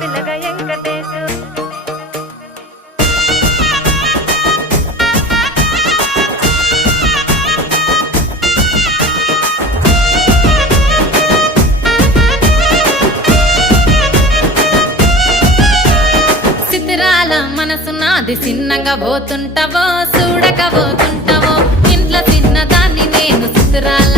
పిల్లగా వెంకటేశు చిత్రాల మనసు నాది చిన్నగా పోతుంటావో చూడక పోతుంటావో ఇంట్లో చిన్నదాన్ని నేను చిత్రాల